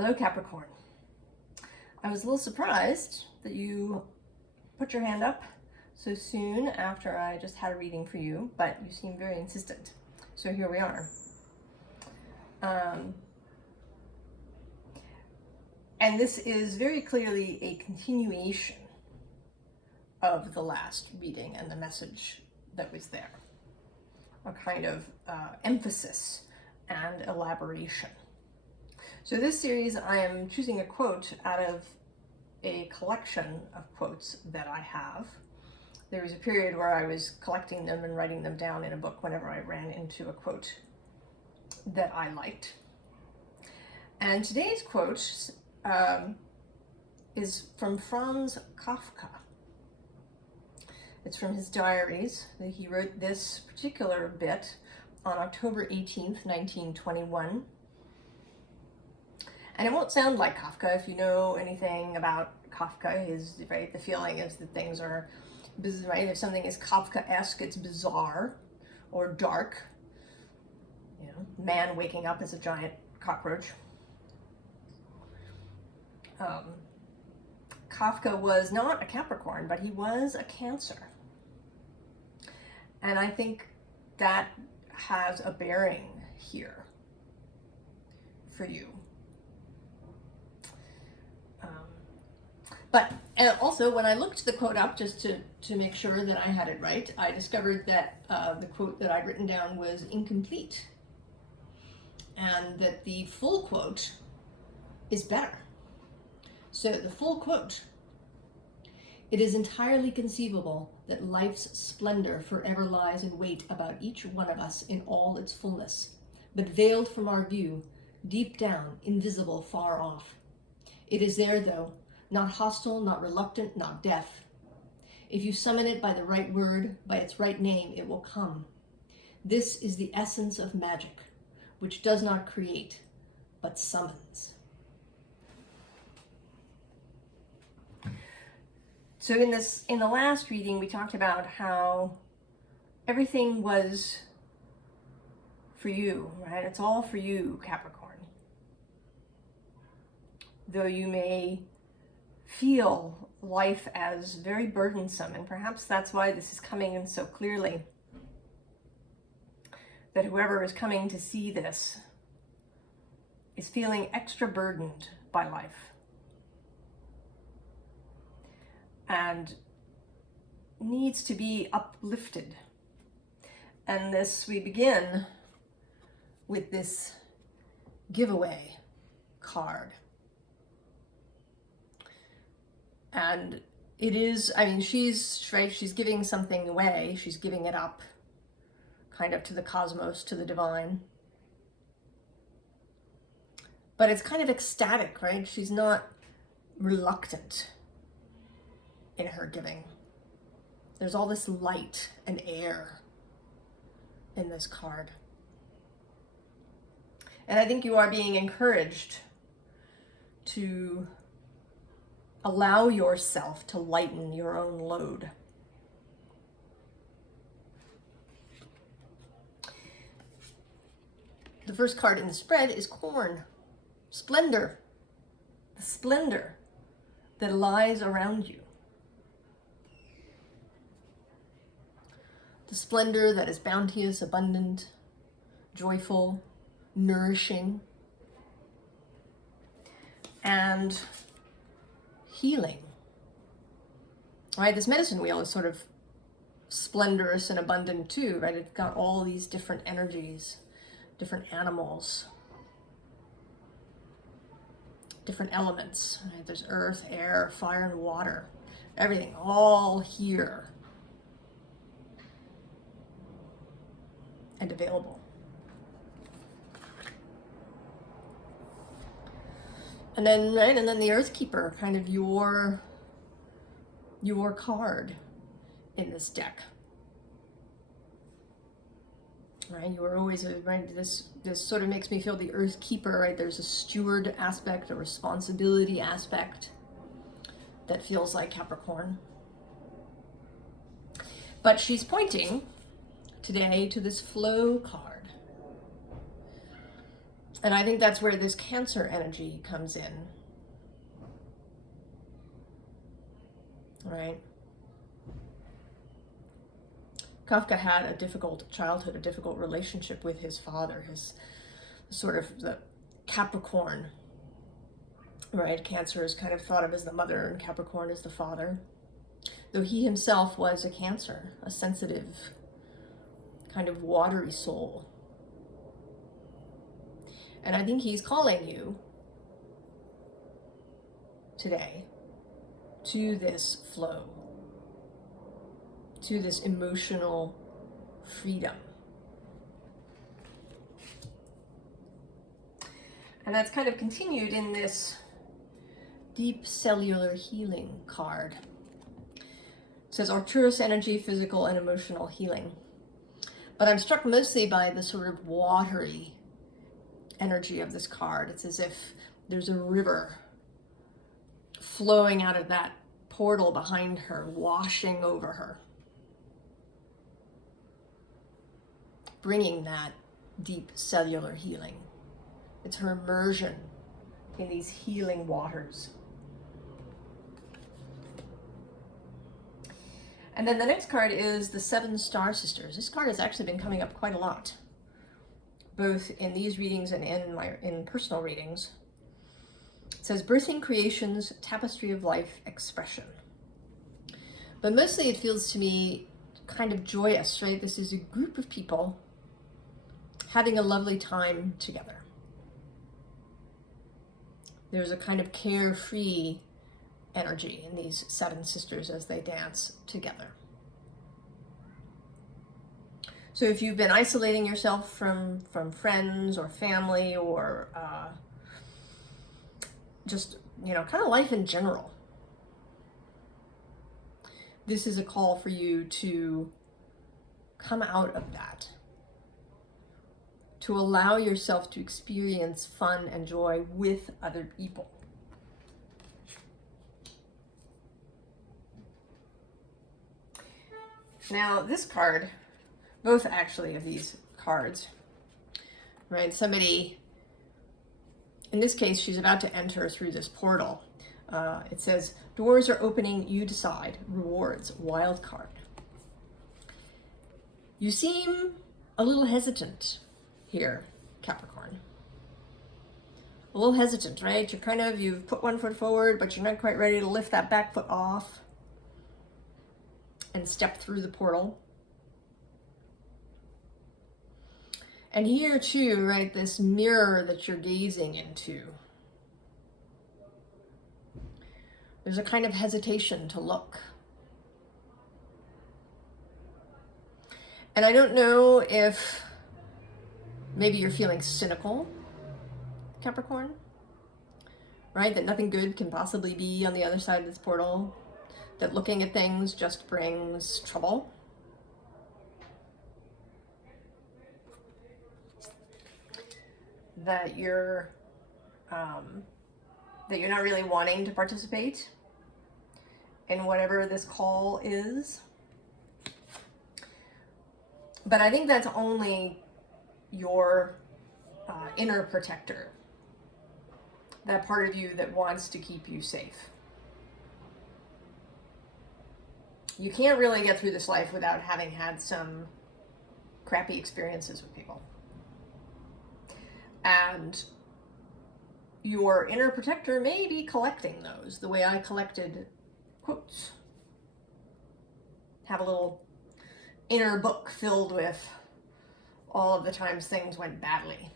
Hello, Capricorn. I was a little surprised that you put your hand up so soon after I just had a reading for you, but you seem very insistent. So here we are. And this is very clearly a continuation of the last reading and the message that was there. A kind of emphasis and elaboration. So this series, I am choosing a quote out of a collection of quotes that I have. There was a period where I was collecting them and writing them down in a book whenever I ran into a quote that I liked. And today's quote is from Franz Kafka. It's from his diaries. He wrote this particular bit on October 18th, 1921. And it won't sound like Kafka. If you know anything about Kafka, the feeling is that things are, right? If something is Kafka-esque, it's bizarre or dark. You know, man waking up as a giant cockroach. Kafka was not a Capricorn, but he was a Cancer. And I think that has a bearing here for you. But also, when I looked the quote up just to make sure that I had it right, I discovered that the quote that I'd written down was incomplete, and that the full quote is better. So the full quote: "It is entirely conceivable that life's splendor forever lies in wait about each one of us in all its fullness, but veiled from our view, deep down, invisible, far off. It is there, though, not hostile, not reluctant, not deaf. If you summon it by the right word, by its right name, it will come. This is the essence of magic, which does not create, but summons." So in the last reading, we talked about how everything was for you, right? It's all for you, Capricorn. Though you may feel life as very burdensome, and perhaps that's why this is coming in so clearly, that whoever is coming to see this is feeling extra burdened by life and needs to be uplifted. And we begin with this giveaway card. And it is, she's giving something away. She's giving it up, kind of to the cosmos, to the divine. But it's kind of ecstatic, right? She's not reluctant in her giving. There's all this light and air in this card. And I think you are being encouraged to allow yourself to lighten your own load. The first card in the spread is Corn. Splendor. The splendor that lies around you. The splendor that is bounteous, abundant, joyful, nourishing, and healing. Right? This medicine wheel is sort of splendorous and abundant too, right? It's got all these different energies, different animals, different elements. Right? There's earth, air, fire, and water. Everything all here and available. And then, right, and then the Earth Keeper, kind of your card in this deck. Right, you are always, right, this sort of makes me feel the Earth Keeper, right? There's a steward aspect, a responsibility aspect that feels like Capricorn. But she's pointing today to this flow card. And I think that's where this Cancer energy comes in. Right? Kafka had a difficult childhood, a difficult relationship with his father, his sort of the Capricorn, right? Cancer is kind of thought of as the mother and Capricorn is the father. Though he himself was a Cancer, a sensitive, kind of watery soul. And I think he's calling you today to this flow, to this emotional freedom. And that's kind of continued in this deep cellular healing card. It says Arcturus energy, physical and emotional healing. But I'm struck mostly by the sort of watery energy of this card. It's as if there's a river flowing out of that portal behind her, washing over her, bringing that deep cellular healing. It's her immersion in these healing waters. And then the next card is the 7 Star Sisters. This card has actually been coming up quite a lot, both in these readings and in personal readings. It says birthing creations, tapestry of life, expression. But mostly it feels to me kind of joyous, right? This is a group of people having a lovely time together. There's a kind of carefree energy in these 7 sisters as they dance together. So if you've been isolating yourself from friends or family or just, you know, kind of life in general, this is a call for you to come out of that, to allow yourself to experience fun and joy with other people. Now, this card, both actually of these cards, right? Somebody, in this case, she's about to enter through this portal. It says, doors are opening, you decide, rewards, wild card. You seem a little hesitant here, Capricorn. A little hesitant, right? You've put one foot forward, but you're not quite ready to lift that back foot off and step through the portal. And here too, right, this mirror that you're gazing into, there's a kind of hesitation to look. And I don't know if maybe you're feeling cynical, Capricorn, right? That nothing good can possibly be on the other side of this portal, that looking at things just brings trouble. That you're not really wanting to participate in whatever this call is. But I think that's only your inner protector, that part of you that wants to keep you safe. You can't really get through this life without having had some crappy experiences with people. And your inner protector may be collecting those, the way I collected quotes. Have a little inner book filled with all of the times things went badly,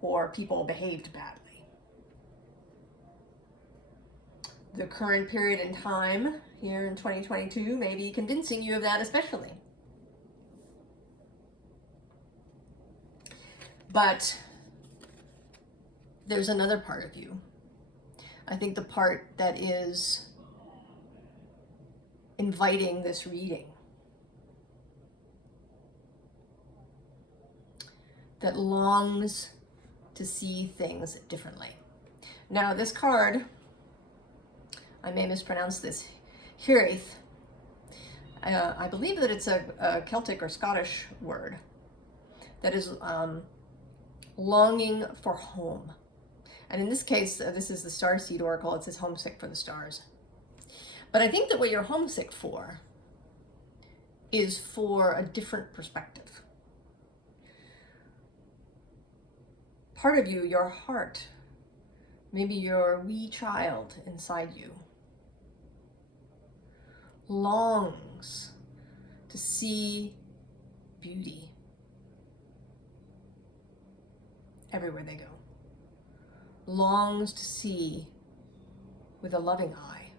or people behaved badly. The current period in time here in 2022 may be convincing you of that especially. But there's another part of you. I think the part that is inviting this reading, that longs to see things differently. Now, this card, I may mispronounce this, Hirith, I believe that it's a Celtic or Scottish word, that is longing for home. And in this case, this is the Starseed Oracle. It says homesick for the stars. But I think that what you're homesick for is for a different perspective. Part of you, your heart, maybe your wee child inside you, longs to see beauty everywhere they go. Longs to see with a loving eye.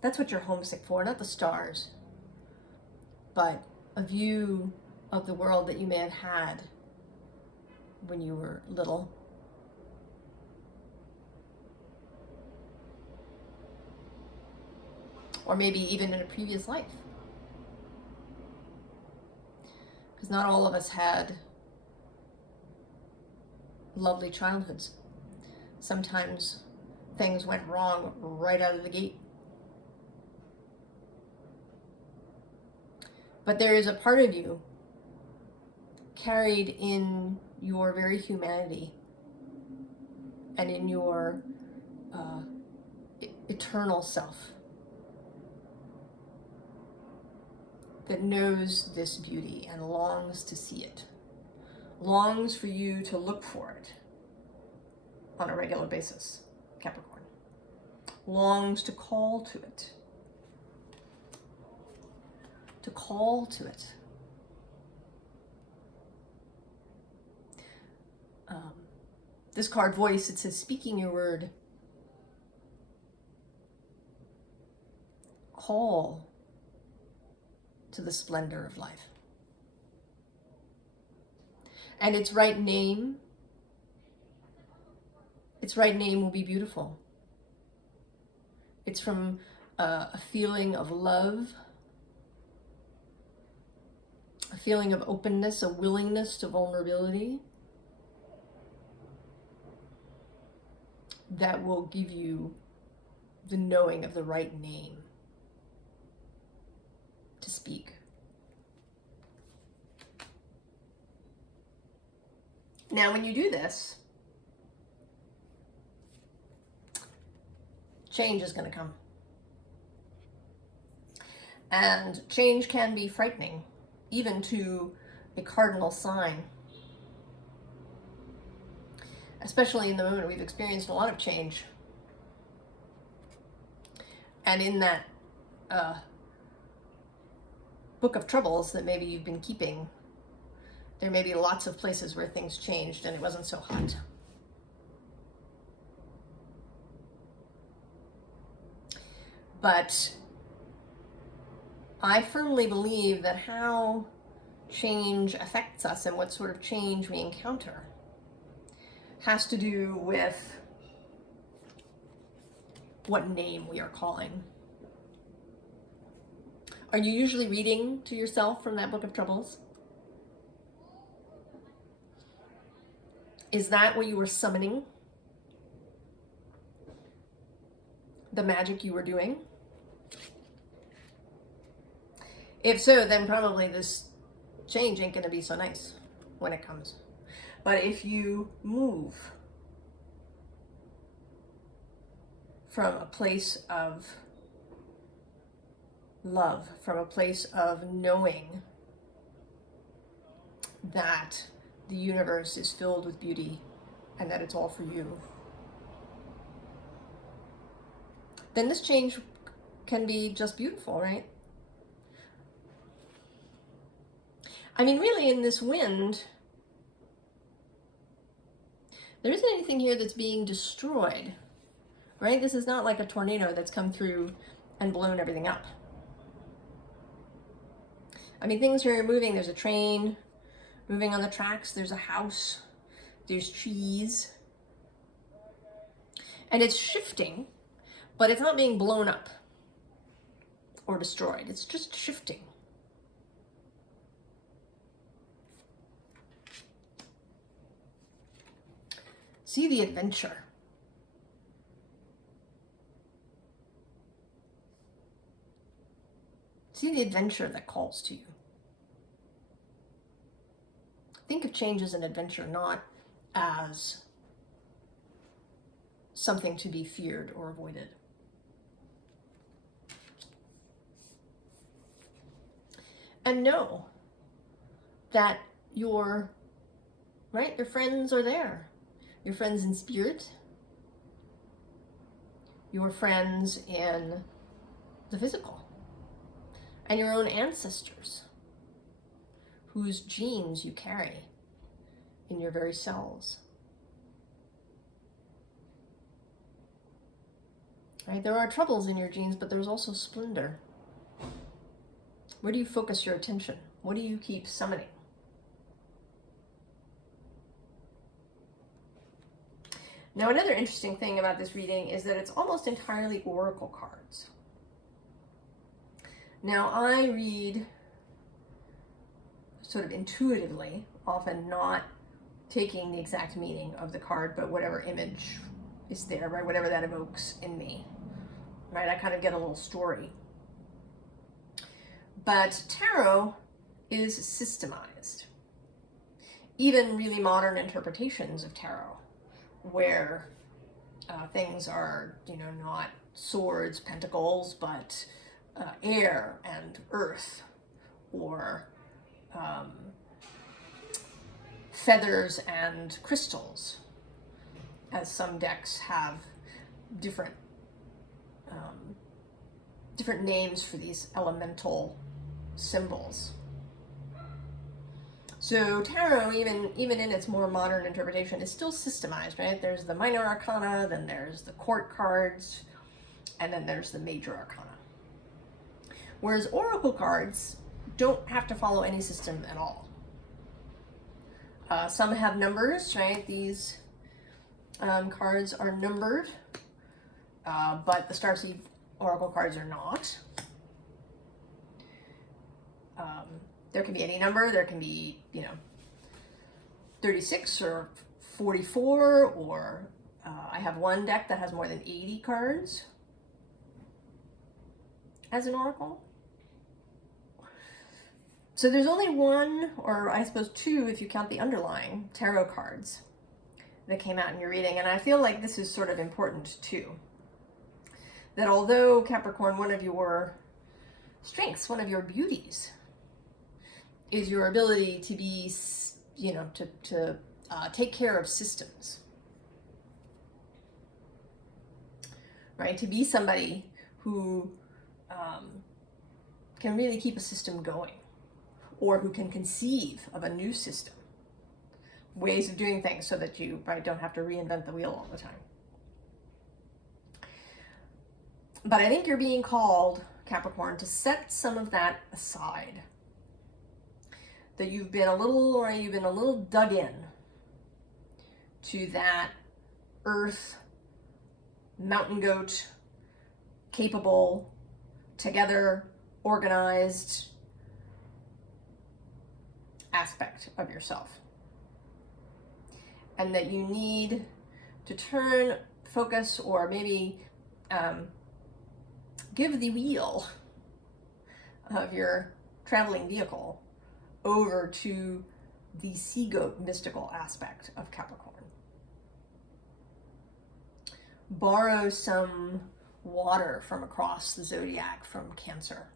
That's what you're homesick for, not the stars, but a view of the world that you may have had when you were little. Or maybe even in a previous life. Because not all of us had lovely childhoods. Sometimes things went wrong right out of the gate. But there is a part of you carried in your very humanity and in your eternal self that knows this beauty and longs to see it, longs for you to look for it on a regular basis, Capricorn, longs to call to it, This card, voice, it says, speaking your word. Call to the splendor of life. And its right name will be beautiful. It's from a feeling of love, a feeling of openness, a willingness to vulnerability that will give you the knowing of the right name to speak. Now, when you do this, change is going to come. And change can be frightening, even to a cardinal sign. Especially in the moment we've experienced a lot of change. And in that book of troubles that maybe you've been keeping, there may be lots of places where things changed and it wasn't so hot. But I firmly believe that how change affects us and what sort of change we encounter has to do with what name we are calling. Are you usually reading to yourself from that book of troubles? Is that what you were summoning? The magic you were doing? If so, then probably this change ain't gonna be so nice when it comes. But if you move from a place of love, from a place of knowing that the universe is filled with beauty and that it's all for you, then this change can be just beautiful, right? I mean, really, in this wind, there isn't anything here that's being destroyed, right? This is not like a tornado that's come through and blown everything up. I mean, things are moving. There's a train moving on the tracks. There's a house. There's trees. And it's shifting, but it's not being blown up or destroyed. It's just shifting. See the adventure. See the adventure that calls to you. think of change as an adventure, not as something to be feared or avoided. And know that your friends are there. Your friends in spirit, your friends in the physical, and your own ancestors, whose genes you carry in your very cells. Right? There are troubles in your genes, but there's also splendor. Where do you focus your attention? What do you keep summoning? Now, another interesting thing about this reading is that it's almost entirely oracle cards. Now, I read sort of intuitively, often not taking the exact meaning of the card, but whatever image is there, right? Whatever that evokes in me, right? I kind of get a little story. But tarot is systemized. Even really modern interpretations of tarot, where things are, not swords, pentacles, but air and earth, or feathers and crystals, as some decks have different names for these elemental symbols. So tarot, even in its more modern interpretation, is still systemized, right? There's the minor arcana, then there's the court cards, and then there's the major arcana. Whereas oracle cards don't have to follow any system at all. Some have numbers, right? These cards are numbered, but the Starseed Oracle cards are not. There can be any number. There can be, 36 or 44, or I have one deck that has more than 80 cards as an oracle. So there's only one, or I suppose two, if you count the underlying tarot cards that came out in your reading. And I feel like this is sort of important too. That although Capricorn, one of your strengths, one of your beauties, is your ability to be, to take care of systems, right? To be somebody who can really keep a system going, or who can conceive of a new system, ways of doing things so that you don't have to reinvent the wheel all the time. But I think you're being called, Capricorn, to set some of that aside. That you've been a little dug in to that earth, mountain goat, capable, together, organized aspect of yourself. And that you need to turn focus, or maybe give the wheel of your traveling vehicle over to the sea goat mystical aspect of Capricorn. Borrow some water from across the zodiac from Cancer.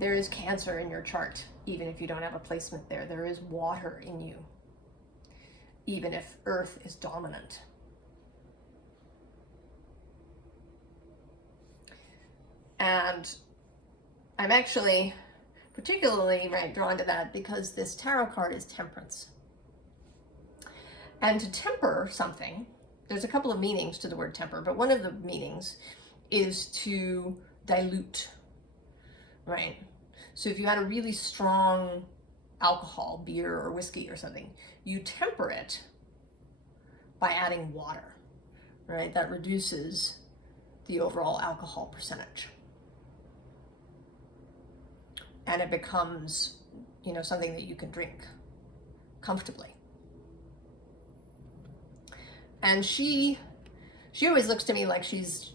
There is Cancer in your chart, even if you don't have a placement there. There is water in you, even if Earth is dominant. And I'm actually particularly drawn to that because this tarot card is Temperance. And to temper something, there's a couple of meanings to the word temper, but one of the meanings is to dilute, right? So if you had a really strong alcohol, beer or whiskey or something, you temper it by adding water, right? That reduces the overall alcohol percentage. And it becomes, something that you can drink comfortably. And she always looks to me like she's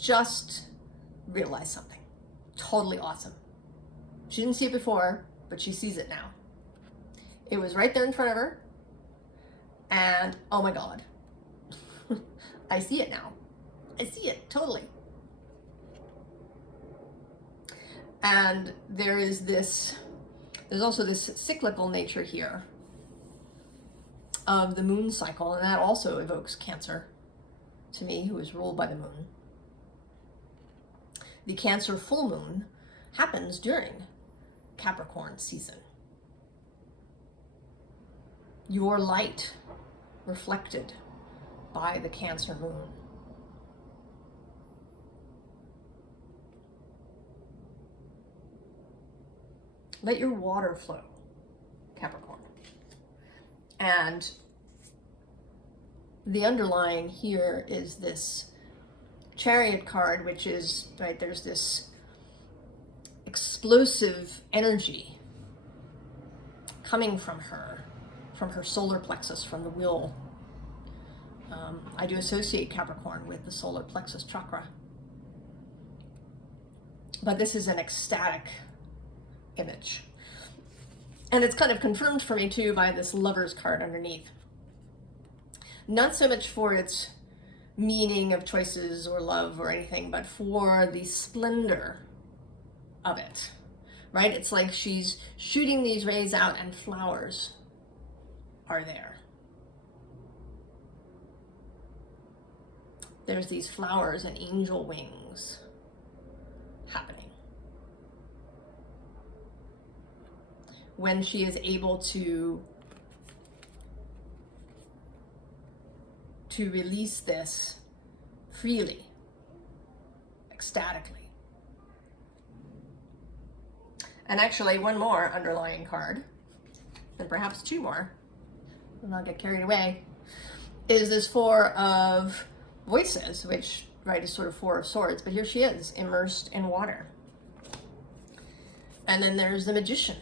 just realize something totally awesome. She didn't see it before, but she sees it now. It was right there in front of her, and oh my God, I see it now. I see it totally. And there's also this cyclical nature here of the moon cycle, and that also evokes Cancer to me, who is ruled by the moon. The Cancer full moon happens during Capricorn season. Your light reflected by the Cancer moon. Let your water flow, Capricorn. And the underlying here is this Chariot card, which is, right, there's this explosive energy coming from her solar plexus, from the will. I do associate Capricorn with the solar plexus chakra. But this is an ecstatic image. And it's kind of confirmed for me too by this Lover's card underneath. Not so much for its meaning of choices or love or anything, but for the splendor of it, right? It's like she's shooting these rays out and flowers are there. There's these flowers and angel wings happening. When she is able to release this freely, ecstatically. And actually one more underlying card, and perhaps two more, I'll not get carried away, is this Four of Voices, which, right, is sort of Four of Swords, but here she is, immersed in water. And then there's the Magician.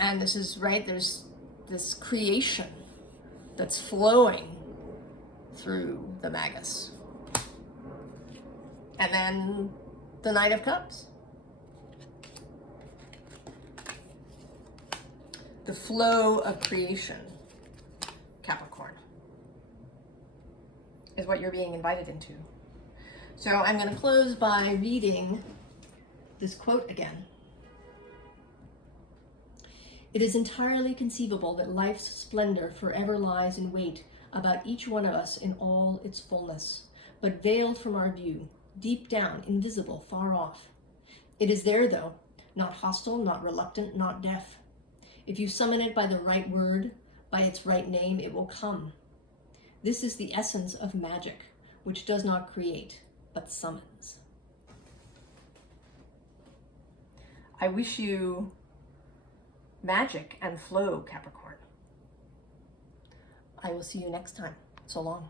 And this is, right, there's this creation that's flowing through the Magus. And then the Knight of Cups. The flow of creation, Capricorn, is what you're being invited into. So I'm going to close by reading this quote again. It is entirely conceivable that life's splendor forever lies in wait about each one of us in all its fullness, but veiled from our view, deep down, invisible, far off. It is there, though, not hostile, not reluctant, not deaf. If you summon it by the right word, by its right name, it will come. This is the essence of magic, which does not create, but summons. I wish you magic and flow, Capricorn. I will see you next time. So long.